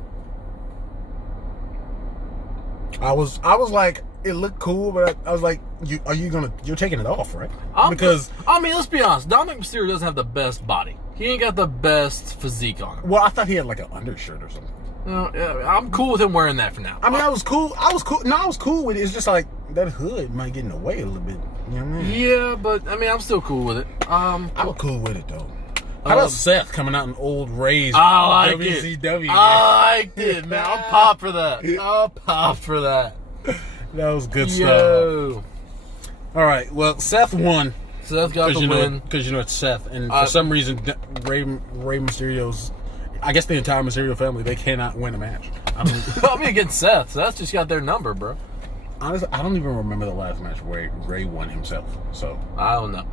I was like, it looked cool, but I was like, you're taking it off, right? Because I mean, let's be honest, Dominic Mysterio doesn't have the best body. He ain't got the best physique on him. Well, I thought he had like an undershirt or something. I'm cool with him wearing that for now. I mean, I was cool. No, I was cool with it. It's just like that hood might get in the way a little bit. You know what I mean? Yeah, but I mean, I'm still cool with it. I'm cool with it though. How about Seth coming out in old Ray's I like WCW? it. I liked it, man. I'll pop for that. I'll pop for that. That was good stuff. All right. Well, Seth won. Seth got the win. Because it's Seth. And for some reason, Rey Mysterio's... I guess the entire Mysterio family, they cannot win a match. I mean, against Seth. So that's just got their number, bro. Honestly, I don't even remember the last match where Rey won himself. So I don't know.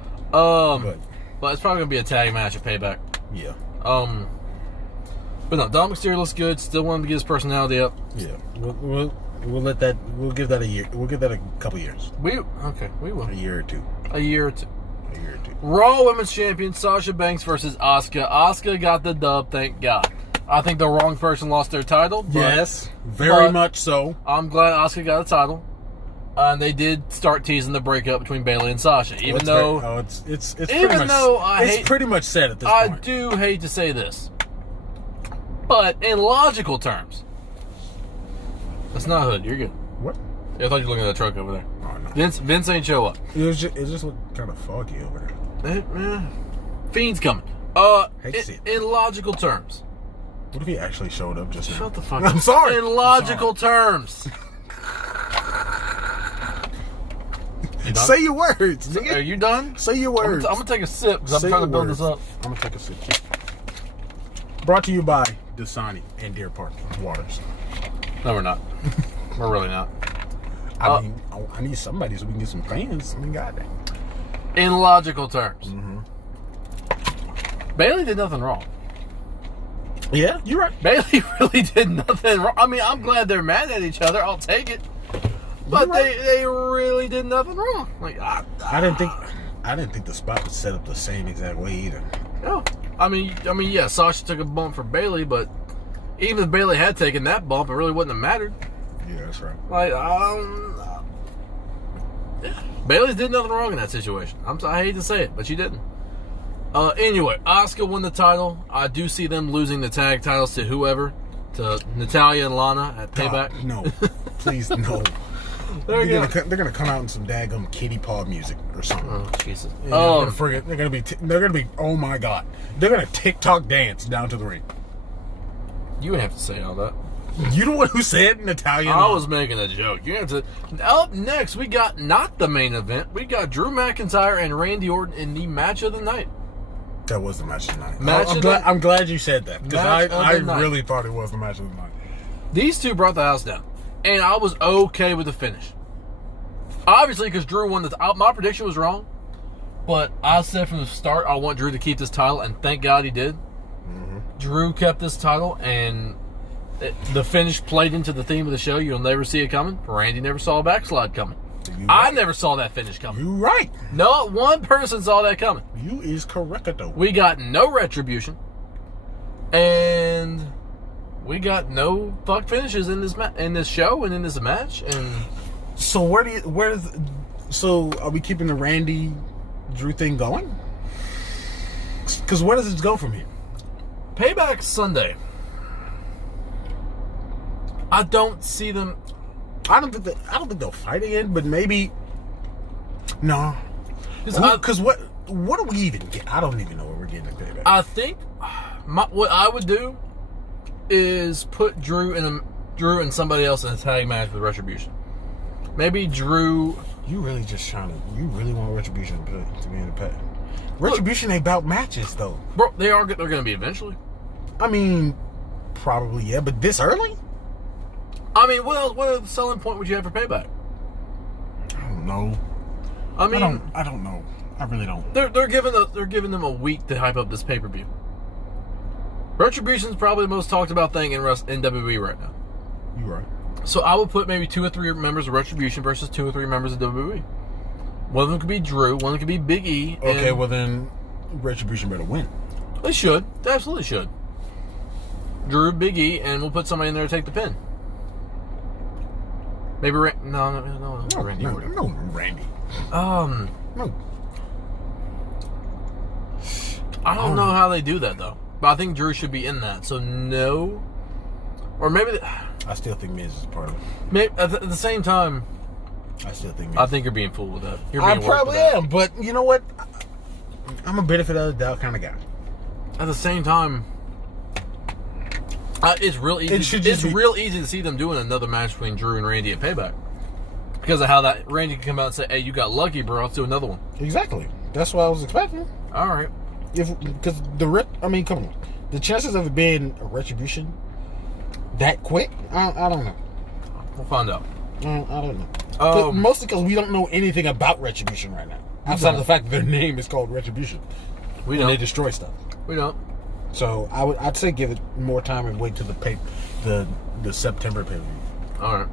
But it's probably going to be a tag match at Payback. Yeah. But no, Dom Mysterio looks good. Still want him to get his personality up. Yeah. We'll let that. We'll give that a year. We'll give that a couple years. We will. A year or two. Raw Women's Champion Sasha Banks versus Asuka. Asuka got the dub, thank God. I think the wrong person lost their title. Yes, very much so. I'm glad Asuka got a title. And they did start teasing the breakup between Bayley and Sasha, it's pretty much said at this point. I do hate to say this, but in logical terms, that's not Hood. You're good. What? Yeah, I thought you were looking at the truck over there. Oh, no. Vince ain't show up. It just looked kind of foggy over there. Fiend's coming. Hate to see it. In logical terms. What if he actually showed up just now? Shut the fuck up. I'm sorry. In logical terms. Say your words, nigga. Are you done? Say your words. I'm going to take a sip because I'm trying to build this up. I'm going to take a sip. Brought to you by Dasani and Deer Park Waters. No, we're not. We're really not. I mean, I need somebody so we can get some fans. I mean, goddamn. In logical terms. Bayley did nothing wrong. Yeah, you're right. Bayley really did nothing wrong. I mean, I'm glad they're mad at each other. I'll take it. But they really did nothing wrong. Like I didn't think the spot was set up the same exact way either. No. I mean, yeah, Sasha took a bump for Bayley, but even if Bayley had taken that bump, it really wouldn't have mattered. Yeah, that's right. Like, Bayley did nothing wrong in that situation. I hate to say it, but she didn't. Anyway, Asuka won the title. I do see them losing the tag titles to whoever, to Natalya and Lana at Payback. God, no, please no. They're gonna come out in some daggum kitty paw music or something. Oh Jesus! Yeah, they're gonna be. Oh my God! They're gonna TikTok dance down to the ring. You have to say all that. You the one who said Natalya. I was making a joke. You have to. Up next, we got not the main event. We got Drew McIntyre and Randy Orton in the match of the night. That was the match of the night. I'm glad you said that because I really thought it was the match of the night. These two brought the house down, and I was okay with the finish. Obviously, because Drew won my prediction was wrong, but I said from the start I want Drew to keep this title, and thank God he did. Drew kept this title, and the finish played into the theme of the show. You'll never see it coming. Randy never saw a backslide coming. I never saw that finish coming. You right. Not one person saw that coming. You is correct though. We got no retribution. And we got no fuck finishes in this show and in this match. And so so are we keeping the Randy Drew thing going? Because where does it go from here? Payback Sunday. I don't see them. I don't think they'll fight again, but maybe. No. Because what do we even get? I don't even know what we're getting at Payback. I think what I would do is put Drew and somebody else in a tag match with Retribution. Maybe Drew. You really want Retribution to be in the pet. Retribution ain't about matches though. Bro, they're going to be eventually. I mean, probably yeah, but this early? I mean, what selling point would you have for Payback? I don't know. I mean, I don't know. I really don't. They're giving them a week to hype up this pay-per-view. Retribution's probably the most talked about thing in WWE right now. You're right. So I would put maybe 2 or 3 members of Retribution versus 2 or 3 members of WWE. One of them could be Drew. One of them could be Big E. Okay, well then, Retribution better win. They should. They absolutely should. Drew, Big E, and we'll put somebody in there to take the pin. Maybe no, Randy. No, Randy. No. I don't know how they do that though, but I think Drew should be in that. So no, or maybe I still think Miz is part of it. Maybe at the same time, I still think Miz. I think you're being fooled with that. I probably am, but you know what? I'm a benefit of the doubt kind of guy. At the same time, it's real easy. It's real easy to see them doing another match between Drew and Randy at Payback because of how that Randy can come out and say, "Hey, you got lucky, bro. Let's do another one." Exactly. That's what I was expecting. All right. Because come on, the chances of it being a Retribution that quick, I don't know. We'll find out. I don't know. Mostly because we don't know anything about Retribution right now, outside of the fact that their name is called Retribution. We don't. They destroy stuff. We don't. So I'd say give it more time and wait till the September pay per view. All right.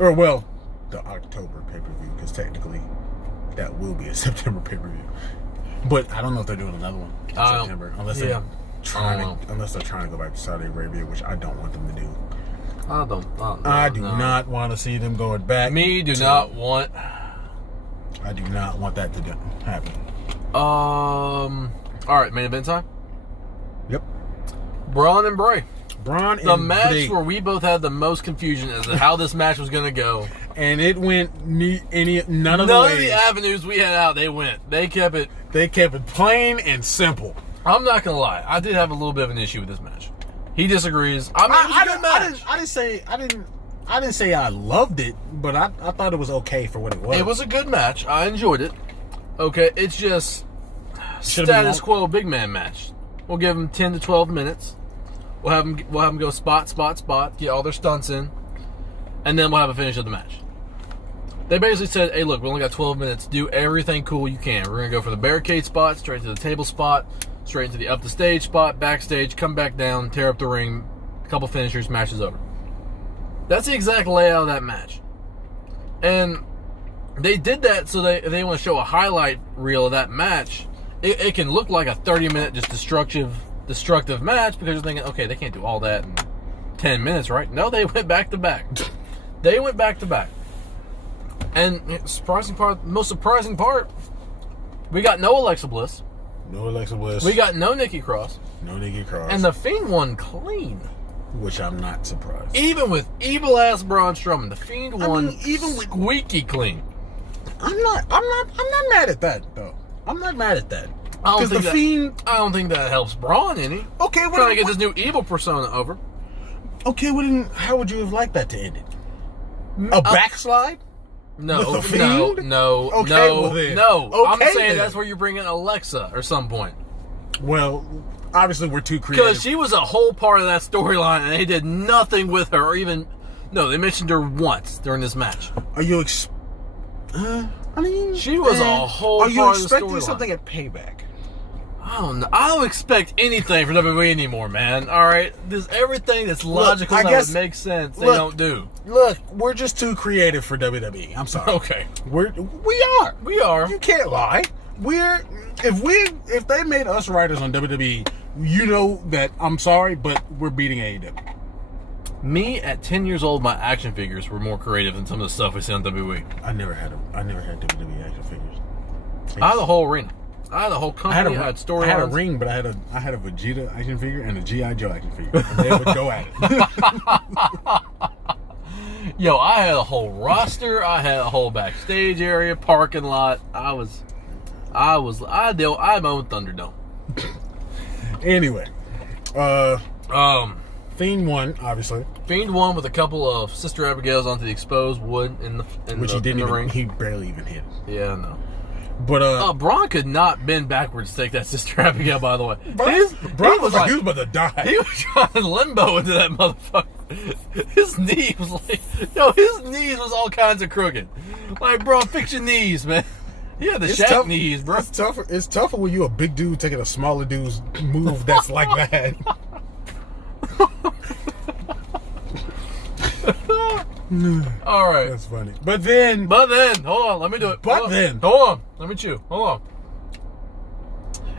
Or well, the October pay per view, because technically that will be a September pay per view. But I don't know if they're doing another one in September, unless they're trying to go back to Saudi Arabia, which I don't want them to do. I do not want to see them going back. I do not want that to happen. All right, main event time. Yep. Braun and Bray. The match where we both had the most confusion as to how this match was going to go. And it went none of the avenues we had out, they went. They kept it plain and simple. I'm not going to lie. I did have a little bit of an issue with this match. He disagrees. I mean, it was a good match. I didn't say I loved it, but I thought it was okay for what it was. It was a good match. I enjoyed it. Okay, it's just status quo big man match. We'll give them 10 to 12 minutes. We'll have them go spot, get all their stunts in, and then we'll have a finish of the match. They basically said, hey, look, we only got 12 minutes. Do everything cool you can. We're going to go for the barricade spot, straight to the table spot, straight into the up the stage spot, backstage, come back down, tear up the ring, a couple finishers, match is over. That's the exact layout of that match. And they did that so they want to show a highlight reel of that match. It can look like a 30-minute just destructive match because you're thinking, okay, they can't do all that in 10 minutes, right? No, they went back to back. And most surprising part, we got no Alexa Bliss. We got no Nikki Cross. And the Fiend won clean. Which I'm not surprised. Even with evil-ass Braun Strowman, the Fiend won squeaky clean. I'm not mad at that, though. I'm not mad at that. I don't think that helps Braun any. Okay, trying to get this new evil persona over. Okay, well then, how would you have liked that to end it? A backslide? No. Okay, I'm saying that's where you bring in Alexa or some point. Well, obviously we're too creative. Because she was a whole part of that storyline, and they did nothing with her, or even they mentioned her once during this match. Are you? She was a whole. Are you expecting something at Payback? I don't know. I don't expect anything from WWE anymore, man. All right, there's everything that's logical that would make sense. They don't do. Look, we're just too creative for WWE. I'm sorry. Okay, we are. You can't lie. If they made us writers on WWE you know that I'm sorry, but we're beating AEW. Me at 10 years old, my action figures were more creative than some of the stuff we see on WWE. I never had WWE action figures. I had a whole arena. I had a whole company. I had storylines. I had a ring, but I had a Vegeta action figure and a G.I. Joe action figure. And they would go at it. Yo, I had a whole roster. I had a whole backstage area, parking lot. I had my own Thunderdome. Anyway, Fiend won, obviously. Fiend won with a couple of Sister Abigail's onto the exposed wood in the ring. He barely even hit it. Yeah, no. But Braun could not bend backwards to take that Sister Abigail. By the way, Braun was like he was about to die. He was trying to limbo into that motherfucker. His knee was like, his knees was all kinds of crooked. Like, bro, fix your knees, man. Yeah, the Shaq knees, bro. It's tougher when you a big dude taking a smaller dude's move that's like that. All right, that's funny. But then, hold on, let me do it. Hold on, let me chew. Hold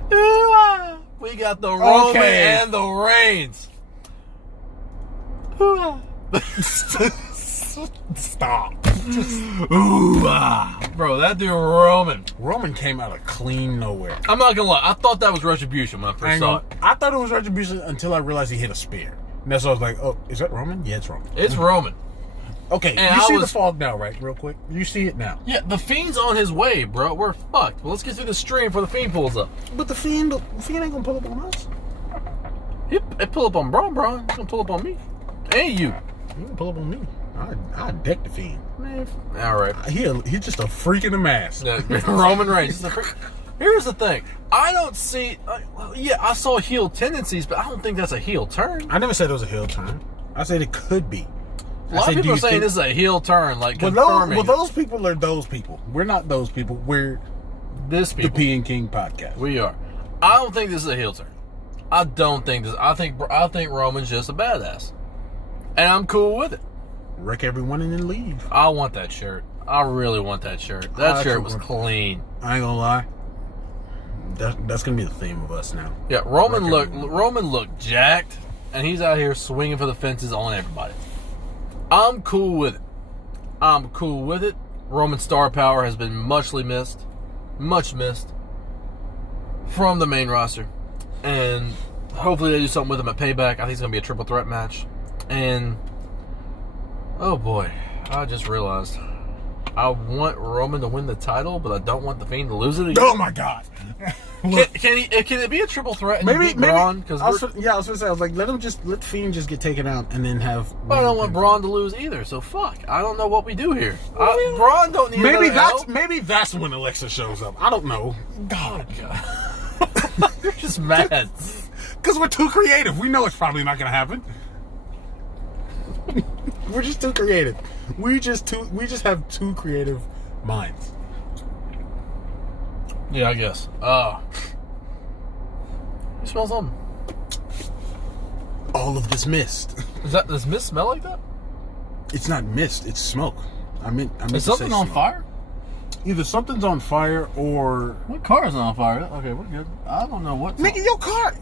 on. We got the Roman and the Reigns. Stop. Bro, that dude Roman came out of clean nowhere. I'm not gonna lie, I thought that was Retribution when I first saw it. I thought it was Retribution until I realized he hit a spear. And that's why I was like, oh, is that Roman? Yeah, it's Roman. It's Roman. Okay, and you see the fog now, right? Real quick. You see it now. Yeah, the Fiend's on his way, bro. We're fucked. Well, let's get through the stream before the Fiend pulls up. But the Fiend ain't gonna pull up on us. It pull up on Braun. He's gonna pull up on me. And you. He can pull up on me. I deck the Fiend. Man, all right. He's just a freak in the mask. Yeah, Roman Reigns. Here's the thing. I don't see... I saw heel tendencies, but I don't think that's a heel turn. I never said it was a heel turn. I said it could be. A lot of people are saying this is a heel turn, like confirming. Those people are those people. We're not those people. We're the Peay and King podcast. We are. I don't think this is a heel turn. I don't think this... I think Roman's just a badass. And I'm cool with it. Wreck everyone and then leave. I want that shirt. I really want that shirt. That shirt was clean. I ain't gonna lie. That's gonna be the theme of us now. Yeah, Roman looked jacked, and he's out here swinging for the fences on everybody. I'm cool with it. Roman's star power has been much missed from the main roster, and hopefully they do something with him at Payback. I think it's gonna be a triple threat match. And oh boy, I just realized I want Roman to win the title, but I don't want the Fiend to lose it again. Oh my god! Can it be a triple threat? Maybe Braun, I was gonna say, I was like, let Fiend just get taken out and then have. But I don't want Braun to lose either. So fuck. I don't know what we do here. Braun don't need. Maybe that's when Alexa shows up. I don't know. God. You're just mad because we're too creative. We know it's probably not gonna happen. We're just too creative. We just have two creative minds. Yeah, I guess. You smell something? All of this mist. Does mist smell like that? It's not mist. It's smoke. Is something on fire? Either something's on fire or my car's on fire. Okay, we're good. I don't know what. Nigga, your car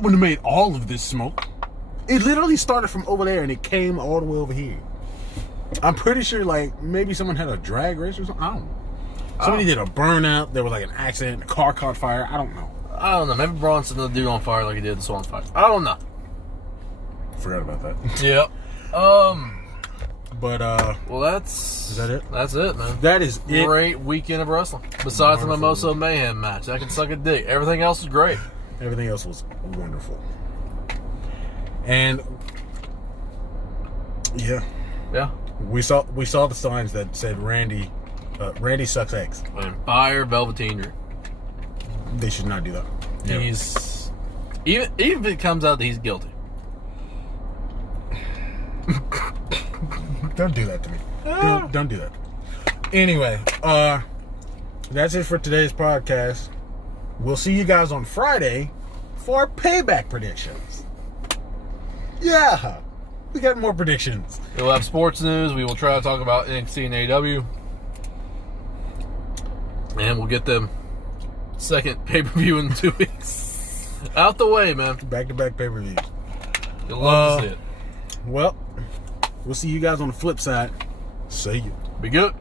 wouldn't have made all of this smoke. It literally started from over there and it came all the way over here. I'm pretty sure, like, maybe someone had a drag race or something. I don't know. Somebody did a burnout. There was like an accident. The car caught fire. I don't know. Maybe Braun set the dude on fire like he did the Swan fire. I don't know. Forgot about that. Yep. But well, is that it? That's it, man. That is it. Great weekend of wrestling. Besides the Mimosa Mayhem match, I can suck a dick. Everything else was great. Everything else was wonderful. And yeah, we saw the signs that said Randy sucks eggs. And fire Velveteen Dream. They should not do that. He's even if it comes out that he's guilty. Don't do that to me. Don't do that. Anyway, that's it for today's podcast. We'll see you guys on Friday for our Payback predictions. Yeah, we got more predictions. We'll have sports news. We will try to talk about NXT and AEW. And we'll get them second pay-per-view in 2 weeks. Out the way, man. Back-to-back pay-per-views. You'll love to see it. Well, we'll see you guys on the flip side. See you. Be good.